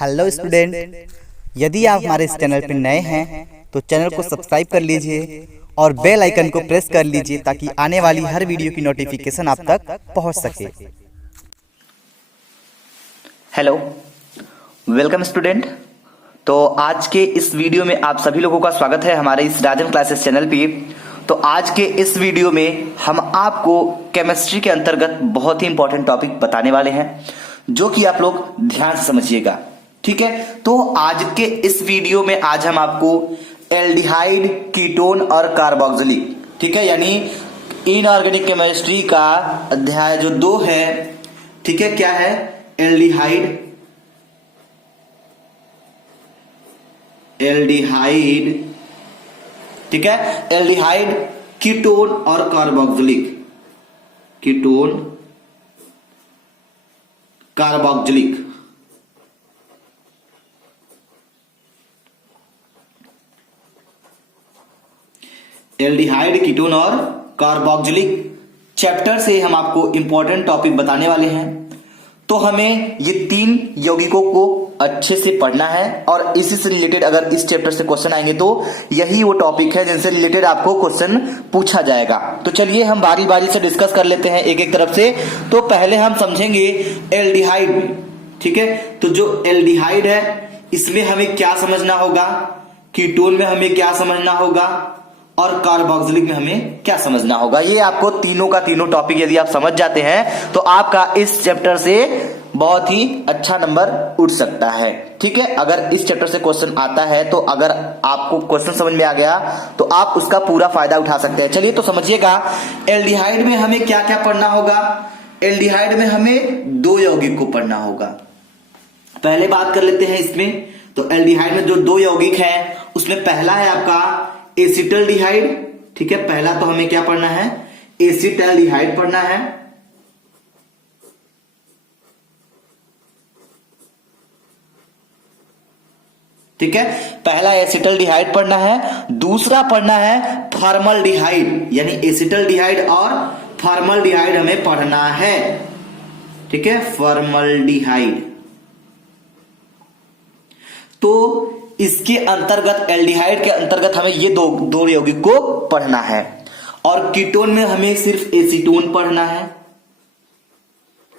Hello student, यदि आप हमारे इस चैनल पर नए हैं तो चैनल को सब्सक्राइब कर लीजिए और बेल आइकन को प्रेस कर लीजिए ताकि आने वाली हर वीडियो की नोटिफिकेशन आप तक पहुंच सके। Hello, welcome student. तो आज के इस वीडियो में आप सभी लोगों का स्वागत है हमारे इस राजन क्लासेस चैनल पे। तो आज के इस वीडियो में हम आपको केमिस्ट्री के अंतर्गत बहुत ही इंपॉर्टेंट टॉपिक बताने वाले हैं जो कि आप लोग ध्यान से समझिएगा, ठीक है। तो आज के इस वीडियो में आज हम आपको एल्डिहाइड, कीटोन और कार्बोक्सिलिक, ठीक है, यानी इनऑर्गेनिक केमिस्ट्री का अध्याय जो 2 है, ठीक है, क्या है, एल्डिहाइड, ठीक है, एल्डिहाइड, कीटोन और carboxylic, ketone carboxylic. Aldehyde, ketone और कार्बोक्सिलिक चैप्टर से हम आपको इंपॉर्टेंट टॉपिक बताने वाले हैं। तो हमें ये 3 यौगिकों को अच्छे से पढ़ना है और इसी से रिलेटेड अगर इस चैप्टर से क्वेश्चन आएंगे तो यही वो टॉपिक है जिनसे रिलेटेड आपको क्वेश्चन पूछा जाएगा। तो चलिए हम बारी बारी से डिस्कस कर लेते हैं एक एक तरफ से। तो पहले हम समझेंगे एल्डिहाइड में, ठीक है। तो जो एल्डिहाइड है इसमें हमें क्या समझना होगा, कीटोन में हमें क्या समझना होगा और कार्बोक्सिलिक में हमें क्या समझना होगा। ये आपको तीनों का तीनों टॉपिक यदि आप समझ जाते हैं तो आपका इस चैप्टर से बहुत ही अच्छा नंबर उठ सकता है, ठीक है। अगर इस चैप्टर से क्वेश्चन आता है तो अगर आपको क्वेश्चन समझ में आ गया तो आप उसका पूरा फायदा उठा सकते हैं। चलिए तो समझिएगा, एल्डिहाइड में हमें क्या क्या पढ़ना होगा। एल्डिहाइड में हमें 2 यौगिक को पढ़ना होगा। पहले बात कर लेते हैं इसमें। तो एल्डिहाइड में जो 2 यौगिक है उसमें पहला है आपका एसिटल्डिहाइड, ठीक है। पहला तो हमें क्या पढ़ना है, एसिटल्डिहाइड पढ़ना है, ठीक है। पहला एसिटल्डिहाइड पढ़ना है। दूसरा पढ़ना है फॉर्मल्डिहाइड, यानी एसिटल्डिहाइड और फॉर्मल्डिहाइड हमें पढ़ना है, ठीक है, फॉर्मल्डिहाइड। तो इसके अंतर्गत एल्डिहाइड के अंतर्गत हमें ये दो यौगिक को पढ़ना है और कीटोन में हमें सिर्फ एसीटोन पढ़ना है।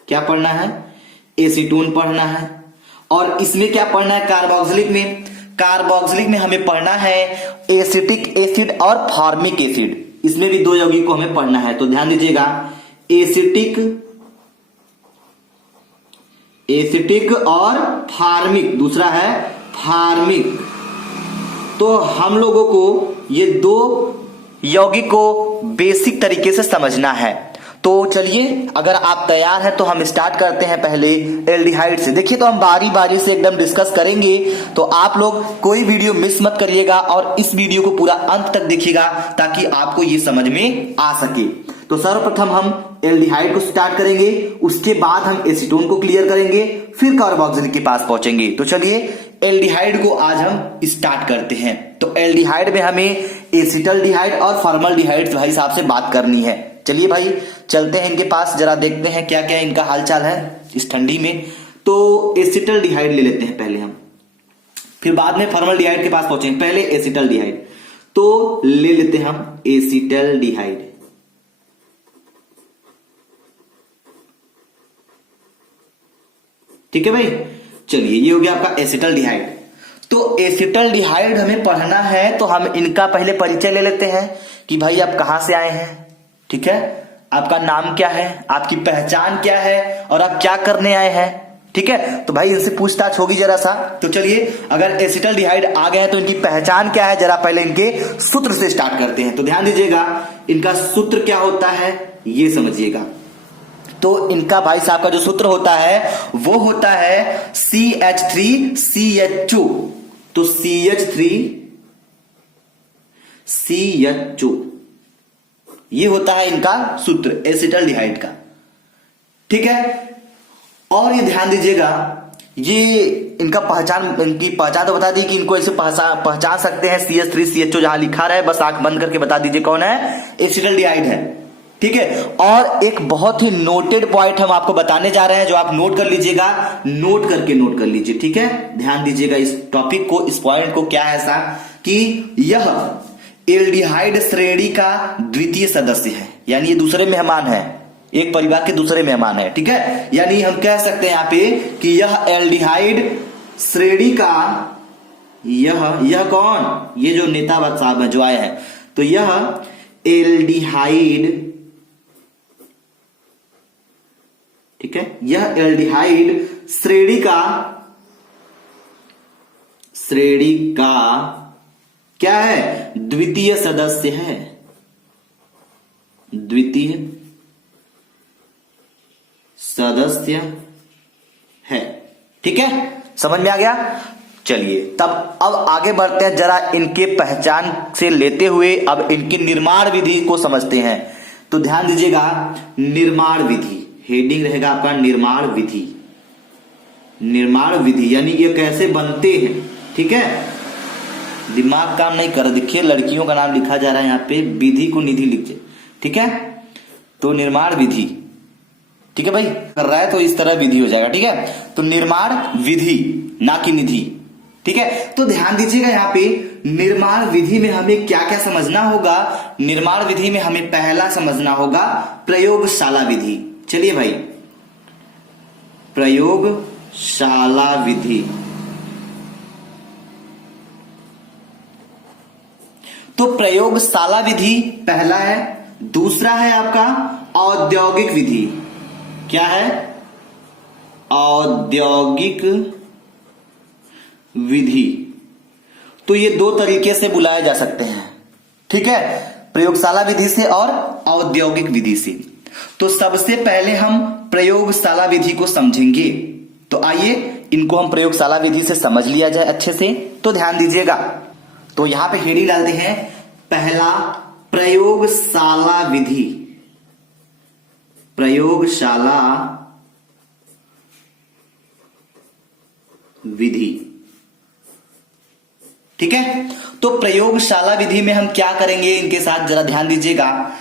क्या पढ़ना है, एसीटोन पढ़ना है। और इसमें क्या पढ़ना है, कार्बोक्सिलिक में, कार्बोक्सिलिक में हमें पढ़ना है एसिटिक एसिड और फार्मिक एसिड। इसमें भी 2 यौगिक को हमें पढ़ना है। तो ध्यान दीजिएगा, एसिटिक और फार्मिक, दूसरा है फार्मिक। तो हम लोगों को ये 2 यौगिक को बेसिक तरीके से समझना है। तो चलिए अगर आप तैयार हैं तो हम स्टार्ट करते हैं पहले एल्डिहाइड से। देखिए तो हम बारी बारी से एकदम डिस्कस करेंगे, तो आप लोग कोई वीडियो मिस मत करिएगा और इस वीडियो को पूरा अंत तक देखिएगा ताकि आपको ये समझ में आ सके। तो सर्वप्रथम हम एल्डिहाइड को स्टार्ट करेंगे, उसके बाद हम एसीटोन को क्लियर करेंगे, फिर कार्बोक्सिलिक के पास पहुंचेंगे। तो चलिए एल्डिहाइड को आज हम स्टार्ट करते हैं। तो एल्डिहाइड में हमें एसिटल्डिहाइड और फॉर्मल्डिहाइड भाई साहब से बात करनी है। चलिए भाई चलते हैं इनके पास, जरा देखते हैं क्या क्या इनका हालचाल है इस ठंडी में। तो एसिटल्डिहाइड ले लेते हैं पहले हम, फिर बाद में फॉर्मल्डिहाइड के पास पहुंचेंगे। पहले एसिटल्डिहाइड, तो ले लेते हैं हम एसिटल्डिहाइड, ठीक है भाई। चलिए ये हो गया आपका एसिटल्डिहाइड। तो एसिटल्डिहाइड हमें पढ़ना है तो हम इनका पहले परिचय ले लेते हैं कि भाई आप कहां से आए हैं, ठीक है, आपका नाम क्या है, आपकी पहचान क्या है और आप क्या करने आए हैं, ठीक है। तो भाई इनसे पूछताछ होगी जरा सा। तो चलिए अगर एसिटल्डिहाइड आ गए हैं तो इनकी पहचान क्या है, जरा पहले इनके सूत्र से स्टार्ट करते हैं। तो ध्यान दीजिएगा, इनका सूत्र क्या होता है ये समझिएगा। तो इनका भाई साहब का जो सूत्र होता है वो होता है CH3CH2। तो CH3CH2 ये होता है इनका सूत्र एसिटल्डिहाइड का, ठीक है। और ये ध्यान दीजिएगा, ये इनकी पहचान तो बता दी कि इनको ऐसे पहचान सकते हैं CH3CH2 जहां लिखा रहा है, बस आंख बंद करके बता दीजिए कौन है, एसिटल्डिहाइड है, ठीक है। और एक बहुत ही नोटेड पॉइंट हम आपको बताने जा रहे हैं, जो आप नोट कर लीजिएगा, नोट कर लीजिए, ठीक है। ध्यान दीजिएगा इस टॉपिक को, इस पॉइंट को। क्या है ऐसा कि यह एल्डिहाइड श्रेणी का द्वितीय सदस्य है, यानी ये दूसरे मेहमान है, एक परिवार के दूसरे मेहमान है, ठीक है। यानी हम कह सकते हैं यहां पे कि यह एल्डिहाइड श्रेणी का, यह कौन, ये जो नेता साहब है जो आए हैं, तो यह एल्डिहाइड, ठीक है, यह एल्डिहाइड श्रेणी का क्या है, द्वितीय सदस्य है, द्वितीय सदस्य है, ठीक है। समझ में आ गया। चलिए तब अब आगे बढ़ते हैं, जरा इनके पहचान से लेते हुए अब इनकी निर्माण विधि को समझते हैं। तो ध्यान दीजिएगा, निर्माण विधि, हेडिंग रहेगा आपका निर्माण विधि। निर्माण विधि यानी ये कैसे बनते हैं, ठीक है। दिमाग काम नहीं कर, देखिए लड़कियों का नाम लिखा जा रहा है यहाँ पे, विधि को निधि लिखिए, ठीक है। तो निर्माण विधि, ठीक है भाई, कर रहा है तो इस तरह विधि हो जाएगा, ठीक है। तो निर्माण विधि, ना कि निधि, ठीक है। तो ध्यान दीजिएगा यहाँ पे निर्माण विधि में हमें क्या क्या समझना होगा। निर्माण विधि में हमें पहला समझना होगा प्रयोगशाला विधि। चलिए भाई, प्रयोगशाला विधि। तो प्रयोगशाला विधि पहला है। दूसरा है आपका औद्योगिक विधि। क्या है, औद्योगिक विधि। तो ये दो तरीके से बुलाए जा सकते हैं, ठीक है, प्रयोगशाला विधि से और औद्योगिक विधि से। तो सबसे पहले हम प्रयोगशाला विधि को समझेंगे। तो आइए इनको हम प्रयोगशाला विधि से समझ लिया जाए अच्छे से। तो ध्यान दीजिएगा, तो यहां पे हेडिंग डालते हैं, पहला प्रयोगशाला विधि, प्रयोगशाला विधि, ठीक है। तो प्रयोगशाला विधि में हम क्या करेंगे इनके साथ, जरा ध्यान दीजिएगा।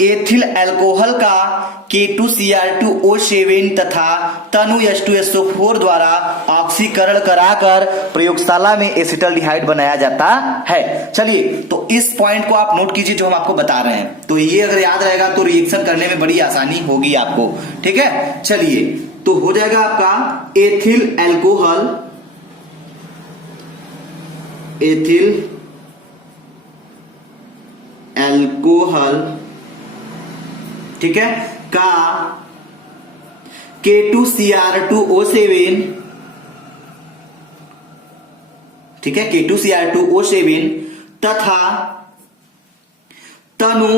एथिल अल्कोहल का K2Cr2O7 तथा तनु H2SO4 द्वारा ऑक्सीकरण कराकर प्रयोगशाला में एसिटल्डिहाइड बनाया जाता है। चलिए तो इस पॉइंट को आप नोट कीजिए जो हम आपको बता रहे हैं। तो ये अगर याद रहेगा तो रिएक्शन करने में बड़ी आसानी होगी आपको, ठीक है। चलिए तो हो जाएगा आपका एथिल अल्कोहल, एथिल अल्कोहल, ठीक है, का K2Cr2O7, ठीक है, K2Cr2O7 तथा तनु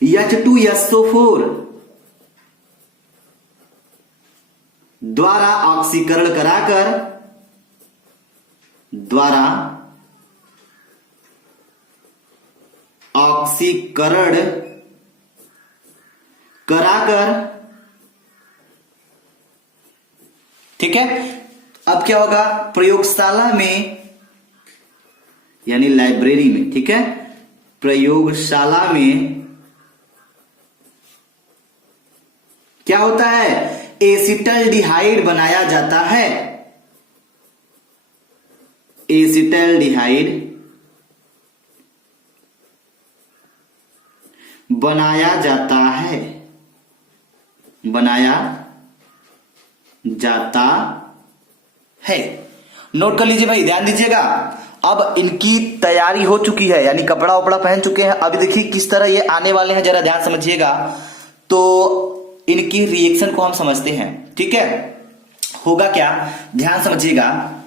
H2SO4 द्वारा ऑक्सीकरण कराकर, द्वारा ऑक्सीकरण कराकर, ठीक है। अब क्या होगा, प्रयोगशाला में यानी लाइब्रेरी में, ठीक है, प्रयोगशाला में क्या होता है, एसिटल्डिहाइड बनाया जाता है, एसिटल्डिहाइड बनाया जाता है, बनाया जाता है। नोट कर लीजिए भाई, ध्यान दीजिएगा। अब इनकी तैयारी हो चुकी है, यानी कपड़ा उपड़ा पहन चुके हैं। अभी देखिए किस तरह ये आने वाले हैं, जरा ध्यान समझिएगा। तो इनकी रिएक्शन को हम समझते हैं, ठीक है। होगा क्या, ध्यान समझिएगा।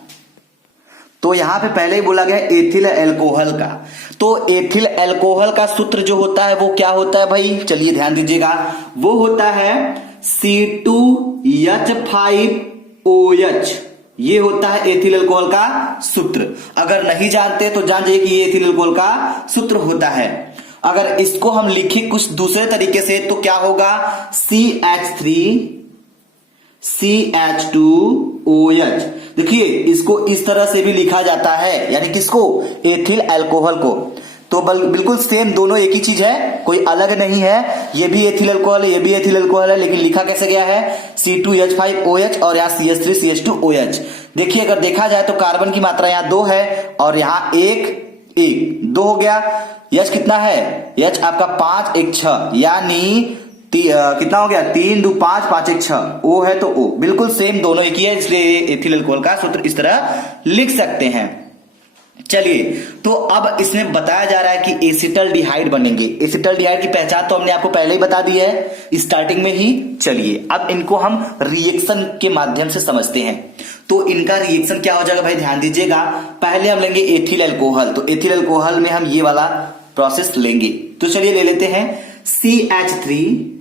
तो यहां पे पहले ही बोला गया एथिल अल्कोहल का। तो एथिल अल्कोहल का सूत्र जो होता है वो क्या होता है भाई, चलिए ध्यान दीजिएगा। वो होता है C2H5OH, ये होता है एथिल अल्कोहल का सूत्र। अगर नहीं जानते तो जान जाइए कि ये एथिल अल्कोहल का सूत्र होता है। अगर इसको हम लिखें कुछ दूसरे तरीके से तो क्या होगा, CH3CH2OH। देखिए इसको इस तरह से भी लिखा जाता है, यानी किसको, एथिल अल्कोहल को। तो तो बिल्कुल सेम, दोनों एक ही चीज है, कोई अलग नहीं है। ये भी एथिल अल्कोहल है, ये भी एथिल अल्कोहल है, लेकिन लिखा कैसे गया है C2H5OH और यहाँ CH3CH2OH। देखिए अगर देखा जाए तो कार्बन की मात्रा यहाँ 2 है और यहाँ 1 2 हो गया। H कितना है, H आपका 5 1 6, यानी कितना हो गया 3 2 5 5 1 6। O है तो O बिल्कुल सेम, दोनों एक ही है, इसलिए एथिल अल्कोहल का सूत्र इस तरह लिख सकते हैं। चलिए, तो अब इसमें बताया जा रहा है कि एसिटल्डिहाइड बनेंगे। एसिटल्डिहाइड की पहचान तो हमने आपको पहले ही बता दी है स्टार्टिंग में ही। चलिए अब इनको हम रिएक्शन के माध्यम से समझते हैं। तो इनका रिएक्शन क्या हो जाएगा भाई, ध्यान दीजिएगा। पहले हम लेंगे एथिल अल्कोहल, तो एथिल अल्कोहल में हम ये वाला प्रोसेस लेंगे। तो चलिए ले लेते हैं CH3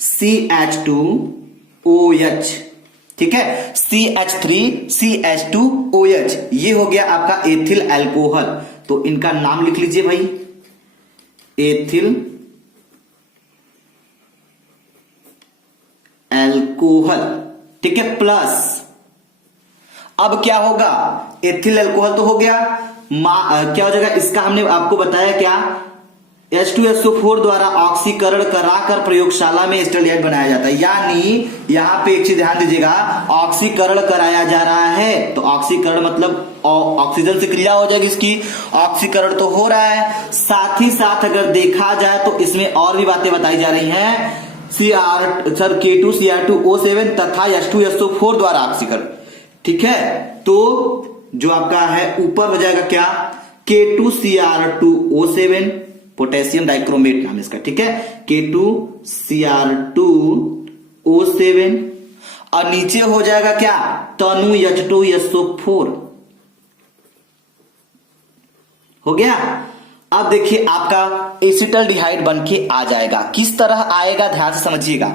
CH2OH, ठीक है, CH3 CH2OH, ये हो गया आपका एथिल अल्कोहल। तो इनका नाम लिख लीजिए भाई, एथिल अल्कोहल, ठीक है। प्लस अब क्या होगा, एथिल अल्कोहल तो हो गया, क्या हो जाएगा इसका, हमने आपको बताया क्या, H2SO4 द्वारा ऑक्सीकरण कराकर प्रयोगशाला में एसिटल्डिहाइड बनाया जाता है। यानी यहां पे एक चीज ध्यान दीजिएगा, ऑक्सीकरण कराया जा रहा है, तो ऑक्सीकरण मतलब ऑक्सीजन से क्रिया हो जाएगी इसकी, ऑक्सीकरण तो हो रहा है। साथ ही साथ अगर देखा जाए तो इसमें और भी बातें बताई जा रही हैं, K2Cr2O7 तथा H2SO4 द्वारा ऑक्सीकरण, ठीक है। तो जो आपका है ऊपर हो जाएगा क्या, K2Cr2O7, पोटेशियम डाइक्रोमेट नाम इसका, ठीक है, K2Cr2O7, और नीचे हो जाएगा क्या, तनु H2SO4 हो गया। अब देखिए आपका एसिटल्डिहाइड बन के आ जाएगा। किस तरह आएगा ध्यान से समझिएगा।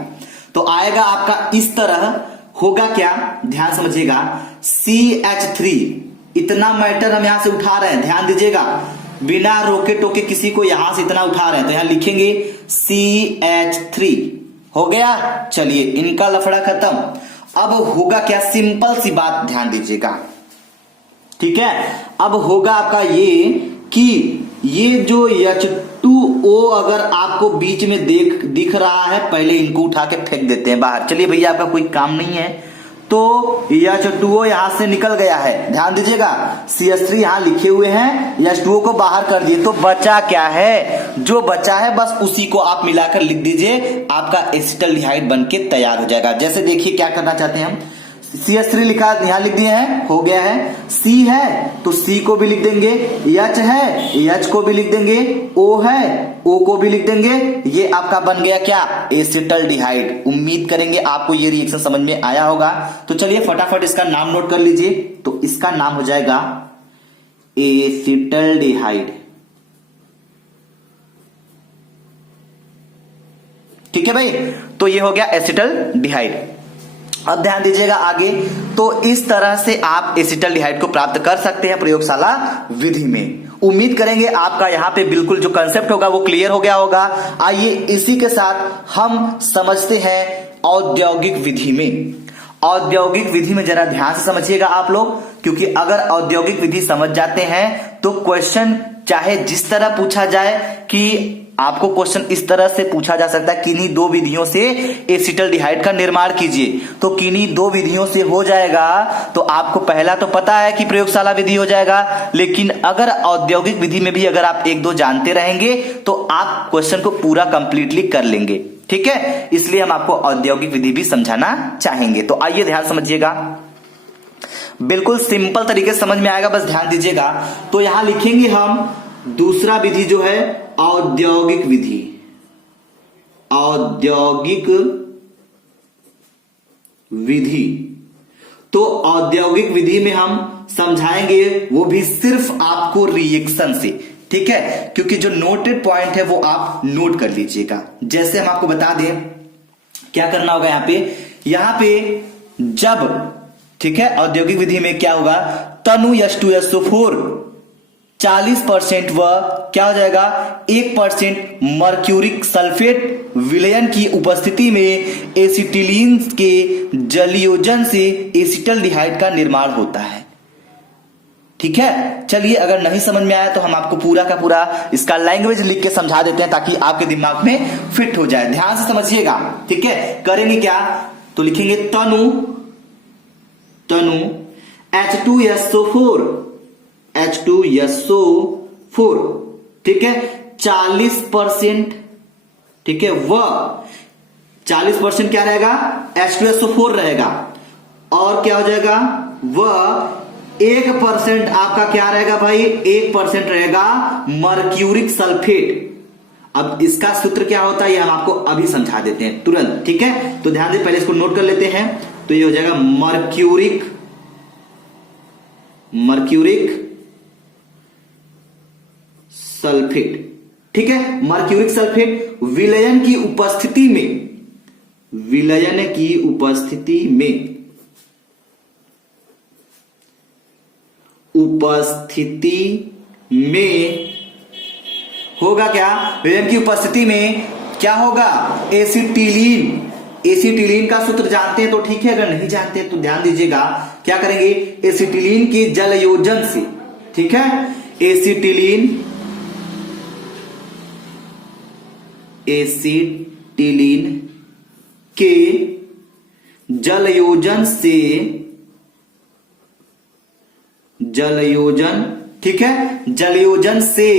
तो आएगा आपका इस तरह, होगा क्या ध्यान समझिएगा, CH3, इतना मैटर हम यहां से उठा रहे हैं, ध्यान दीजिएगा, बिना रोके टोके किसी को यहां से इतना उठा रहे हैं, तो यहां लिखेंगे CH3 हो गया। चलिए इनका लफड़ा खत्म। अब होगा क्या, सिंपल सी बात ध्यान दीजिएगा, ठीक है। अब होगा आपका ये कि ये जो H2O अगर आपको बीच में दिख रहा है, पहले इनको उठा के फेंक देते हैं बाहर। चलिए भैया आपका कोई काम नहीं है, तो H2O यहां से निकल गया है, ध्यान दीजिएगा, CH3 यहां लिखे हुए हैं, H2O को बाहर कर दिए, तो बचा क्या है, जो बचा है बस उसी को आप मिलाकर लिख दीजिए, आपका एसिटल्डिहाइड बनके तैयार हो जाएगा। जैसे देखिए क्या करना चाहते हैं हम, CH3 लिखा यहां लिख दिए हैं, हो गया है, C है तो C को भी लिख देंगे, H है H को भी लिख देंगे, O है O को भी लिख देंगे, ये आपका बन गया क्या, एसिटल्डिहाइड। उम्मीद करेंगे आपको ये रिएक्शन समझ में आया होगा। तो चलिए फटाफट इसका नाम नोट कर लीजिए। तो इसका नाम हो जाएगा एसिटल्डिहाइड, ठीक है भाई। तो ये हो गया एसिटल्डिहाइड। अब ध्यान दीजिएगा आगे, तो इस तरह से आप एसिटल्डिहाइड को प्राप्त कर सकते हैं प्रयोगशाला विधि में। उम्मीद करेंगे आपका यहाँ पे बिल्कुल जो कंसेप्ट होगा वो क्लियर हो गया होगा। आइए इसी के साथ हम समझते हैं औद्योगिक विधि में। औद्योगिक विधि में जरा ध्यान से समझिएगा आप लोग, क्योंकि अगर औद्योगिक विधि समझ जाते हैं तो क्वेश्चन चाहे जिस तरह पूछा जाए, कि आपको क्वेश्चन इस तरह से पूछा जा सकता है, किन्हीं दो विधियों से एसिटल्डिहाइड का निर्माण कीजिए, तो किन्हीं दो विधियों से हो जाएगा। तो आपको पहला तो पता है कि प्रयोगशाला विधि हो जाएगा, लेकिन अगर औद्योगिक विधि में भी अगर आप एक दो जानते रहेंगे तो आप क्वेश्चन को पूरा कंप्लीटली कर लेंगे, ठीक है। इसलिए हम आपको औद्योगिक विधि भी समझाना चाहेंगे। तो आइए ध्यान समझिएगा, बिल्कुल सिंपल तरीके से समझ में आएगा, बस ध्यान दीजिएगा। तो यहां लिखेंगे हम दूसरा विधि जो है औद्योगिक विधि। औद्योगिक विधि, तो औद्योगिक विधि में हम समझाएंगे वो भी सिर्फ आपको रिएक्शन से, ठीक है, क्योंकि जो नोटेड पॉइंट है वो आप नोट कर लीजिएगा। जैसे हम आपको बता दें क्या करना होगा यहां पे जब, ठीक है, औद्योगिक विधि में क्या होगा, तनु H2SO4 40% व क्या हो जाएगा 1% मर्क्यूरिक सल्फेट विलयन की उपस्थिति में एसिटिलीन के जलयोजन से एसिटल्डिहाइड का निर्माण होता है, ठीक है। चलिए, अगर नहीं समझ में आया तो हम आपको पूरा का पूरा इसका लैंग्वेज लिख के समझा देते हैं ताकि आपके दिमाग में फिट हो जाए। ध्यान से समझिएगा, ठीक है। करेंगे क्या, तो लिखेंगे तनु H2SO4 H2SO4, ठीक है, 40%, ठीक है। वह 40% क्या रहेगा, H2SO4 रहेगा, और क्या हो जाएगा, वह 1% आपका क्या रहेगा भाई, 1% रहेगा मर्क्यूरिक सल्फेट। अब इसका सूत्र क्या होता है ये हम आपको अभी समझा देते हैं तुरंत, ठीक है। तो ध्यान दे, पहले इसको नोट कर लेते हैं। तो ये हो जाएगा मर्क्यूरिक सल्फेट, ठीक है। मर्क्यूरिक सल्फेट विलयन की उपस्थिति में होगा क्या, विलयन की उपस्थिति में क्या होगा, एसिटिलीन का सूत्र जानते हैं तो ठीक है, अगर नहीं जानते तो ध्यान दीजिएगा क्या करेंगे, एसिटिलीन के जलयोजन से, ठीक है, एसिटिलीन के जलयोजन, ठीक है, जलयोजन से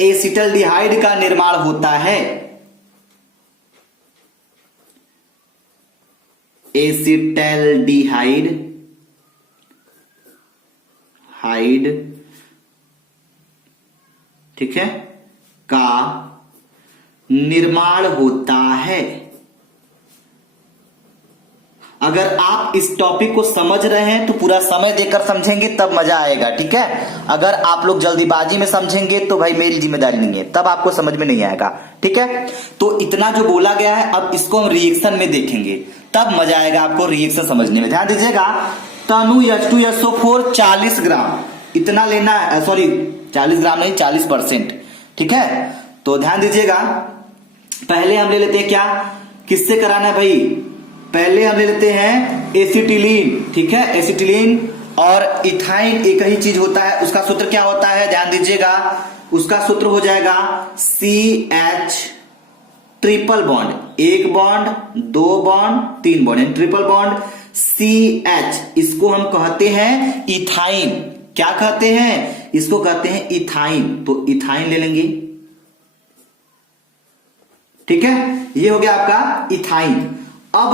एसिटल्डिहाइड का निर्माण होता है। एसिटल्डिहाइड ठीक है, का निर्माण होता है। अगर आप इस टॉपिक को समझ रहे हैं तो पूरा समय देकर समझेंगे तब मजा आएगा, ठीक है। अगर आप लोग जल्दीबाजी में समझेंगे तो भाई मेरी जिम्मेदारी नहीं है, तब आपको समझ में नहीं आएगा, ठीक है। तो इतना जो बोला गया है, अब इसको हम रिएक्शन में देखेंगे, तब मजा आएगा आपको रिएक्शन समझने में। ध्यान दीजिएगा, तनु H2SO4 40 ग्राम इतना लेना है, सॉरी 40 ग्राम नहीं, 40%, ठीक है। तो ध्यान दीजिएगा, पहले हम ले लेते हैं क्या, किससे कराना है भाई, पहले हम ले लेते हैं एसिटिलीन, ठीक है। एसिटिलीन और इथाइन एक ही चीज होता है, उसका सूत्र क्या होता है, ध्यान दीजिएगा, उसका सूत्र हो जाएगा CH triple bond, 1 bond 2 bond 3 bond, यानी ट्रिपल बॉन्ड CH, इसको हम कहते हैं इथाइन। क्या कहते हैं, इसको कहते हैं इथाइन। तो इथाइन ले लेंगे, ठीक है, ये हो गया आपका इथाइन। अब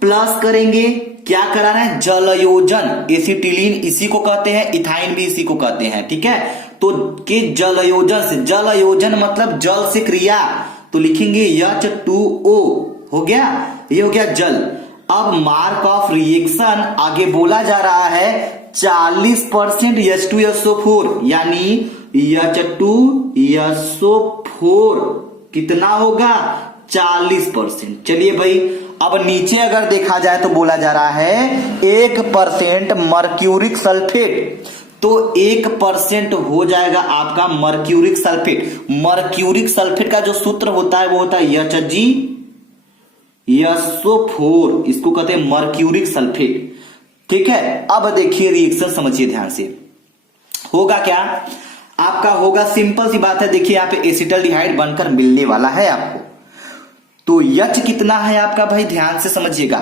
प्लस करेंगे, क्या कराना है, जलयोजन। एसिटिलीन इसी को कहते हैं, इथाइन भी इसी को कहते हैं, ठीक है। तो के जलयोजन से, जलयोजन मतलब जल से क्रिया, तो लिखेंगे H2O, हो गया, ये हो गया जल। अब मार्क ऑफ रिएक्शन आगे बोला जा रहा है 40% H2SO4, यानी H2SO4 कितना होगा, 40%। चलिए भाई, अब नीचे अगर देखा जाए तो बोला जा रहा है 1% मर्क्यूरिक सल्फेट, तो 1% हो जाएगा आपका मर्क्यूरिक सल्फेट। मर्क्यूरिक सल्फेट का जो सूत्र होता है वो होता है HgSO4, इसको कहते हैं मर्क्यूरिक सल्फेट, ठीक है। अब देखिए रिएक्शन समझिए ध्यान से, होगा क्या, आपका होगा सिंपल सी बात है, देखिए यहां पे एसिटल्डिहाइड बनकर मिलने वाला है आपको। तो H कितना है आपका भाई, ध्यान से समझिएगा,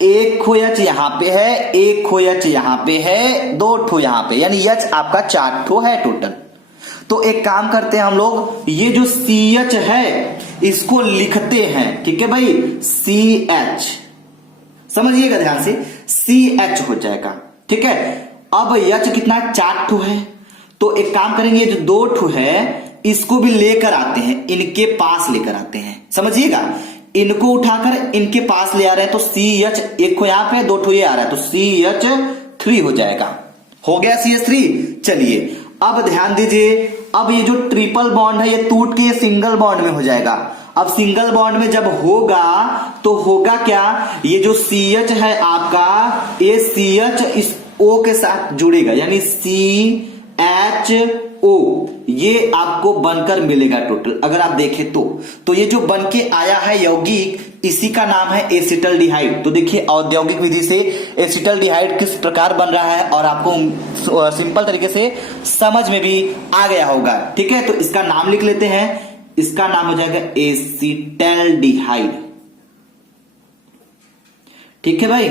1 खो H यहां पे है, 1 खो H यहां पे है, 2 ठो यहां पे, यानी H आपका 4 ठो है टोटल। तो एक काम करते हैं हम लोग, ये जो CH है इसको लिखते हैं, ठीक है भाई, CH, समझिएगा ध्यान से, CH हो जाएगा, ठीक है। अब H कितना, 4 ठो है, तो एक काम करेंगे, जो 2 ठो है इसको भी लेकर आते हैं, इनके पास लेकर आते हैं, समझिएगा, इनको उठाकर इनके पास ले आ रहे हैं, तो CH, 1 को यहां पे 2 ठो ये आ रहा है, तो CH3 हो जाएगा, हो गया CH3। चलिए अब ध्यान दीजिए, अब ये जो ट्रिपल बॉन्ड है ये टूट के सिंगल बॉन्ड में हो जाएगा। अब सिंगल बॉन्ड में जब होगा तो होगा क्या, ये जो CH है आपका, ये CH इस O के साथ जुड़ेगा, यानी CHO, ये आपको बनकर मिलेगा टोटल। अगर आप देखें तो ये जो बनके आया है यौगिक इसी का नाम है एसिटल्डिहाइड। तो देखिए औद्योगिक विधि से एसिटल्डिहाइड किस प्रकार बन रहा है और आपको सिंपल तरीके से समझ में भी आ गया होगा। ठीक है, तो इसका नाम लिख लेते हैं, इसका नाम हो जाएगा एसिटल्डिहाइड। ठीक है भाई,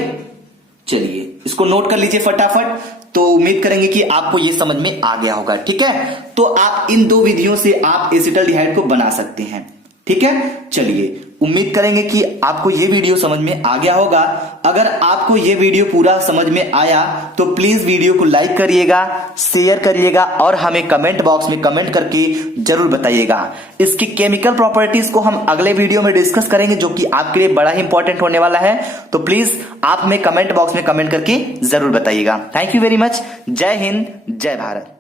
चलिए इसको नोट कर लीजिए फटाफट। तो उम्मीद करेंगे कि आपको ये समझ में आ गया होगा। ठीक है, तो आप इन दो विधियों से आप एसिटल्डिहाइड को बना सकते हैं। ठीक है, चलिए उम्मीद करेंगे कि आपको ये वीडियो समझ में आ गया होगा। अगर आपको ये वीडियो पूरा समझ में आया तो प्लीज वीडियो को लाइक करिएगा, शेयर करिएगा और हमें कमेंट बॉक्स में कमेंट करके जरूर बताइएगा। इसकी केमिकल प्रॉपर्टीज को हम अगले वीडियो में डिस्कस करेंगे, जो कि आपके लिए बड़ा ही इंपॉर्टेंट होने वाला है। तो प्लीज आप हमें कमेंट बॉक्स में कमेंट करके जरूर बताइएगा। Thank you very much. जय हिंद, जय भारत।